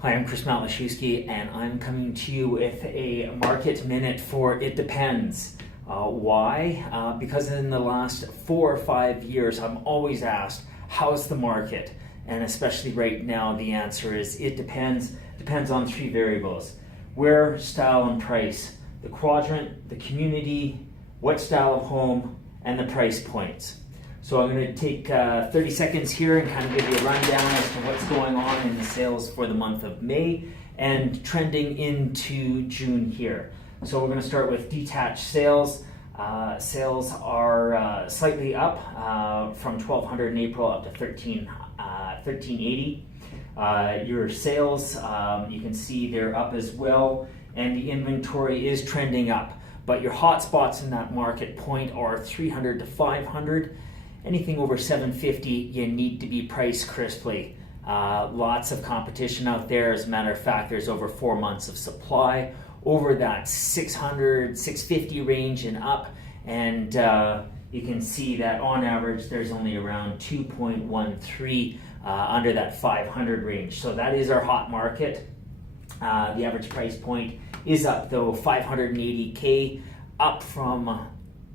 Hi, I'm Chris Malashewski, and I'm coming to you with a market minute for It Depends. Why? Because in the last 4 or 5 years, I'm always asked, how's the market? And especially right now, the answer is it depends. Depends on 3 variables: where, style, and price, the quadrant, the community, what style of home, and the price points. So I'm going to take 30 seconds here and kind of give you a rundown as to what's going on in the sales for the month of May and trending into June here. So we're going to start with detached sales. Sales are slightly up from 1,200 in April up to 1,380. Your sales, you can see they're up as well, and the inventory is trending up. But your hot spots in that market point are 300 to 500. Anything over 750, you need to be priced crisply. Lots of competition out there. As a matter of fact, there's over 4 months of supply over that 600, 650 range and up. And you can see that on average, there's only around 2.13 under that 500 range. So that is our hot market. The average price point is up though, 580K, up from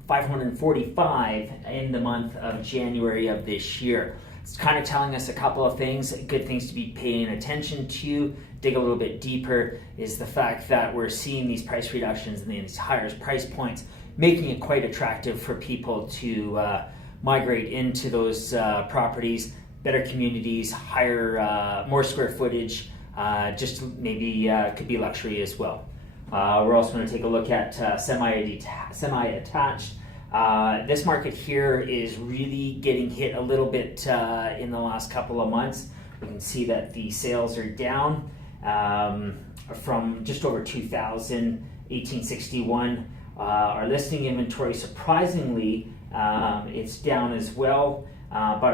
545 in the month of January of this year. It's kind of telling us a couple of things, good things to be paying attention to. Dig a little bit deeper is the fact that we're seeing these price reductions and these higher price points, making it quite attractive for people to migrate into those properties, better communities, higher, more square footage, just maybe could be luxury as well. We're also going to take a look at semi-attached. This market here is really getting hit a little bit in the last couple of months. We can see that the sales are down from just over 2,000, 1861. Our listing inventory, surprisingly, it's down as well. But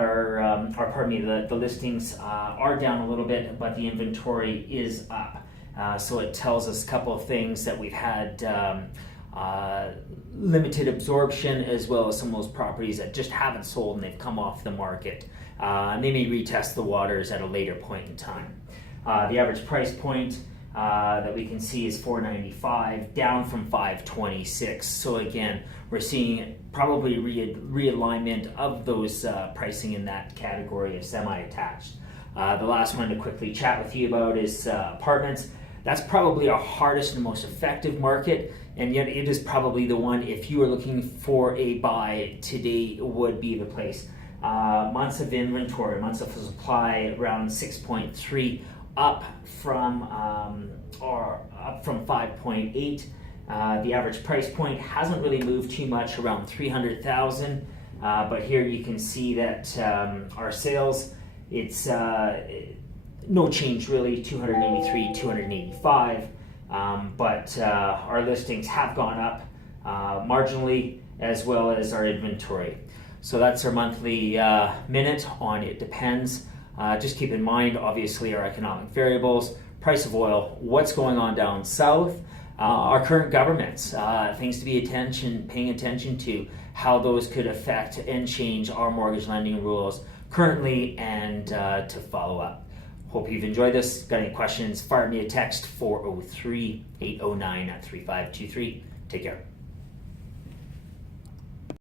the listings are down a little bit, but the inventory is up. So it tells us a couple of things, that we've had limited absorption, as well as some of those properties that just haven't sold and they've come off the market. And they may retest the waters at a later point in time. The average price point that we can see is $495, down from $526. So again, we're seeing probably realignment of those pricing in that category of semi-attached. The last one to quickly chat with you about is apartments. That's probably our hardest and most effective market, and yet it is probably the one, if you are looking for a buy today, would be the place. Months of inventory, months of supply around 6.3, up from 5.8. The average price point hasn't really moved too much, around 300,000. But here you can see that our sales, it's no change really, 283, 285. But our listings have gone up marginally, as well as our inventory. So that's our monthly minute on It Depends. Just keep in mind, obviously, our economic variables, price of oil, what's going on down south, our current governments, things to be paying attention to, how those could affect and change our mortgage lending rules currently, and to follow up. Hope you've enjoyed this. Got any questions, fire me a text, 403-809-3523. Take care.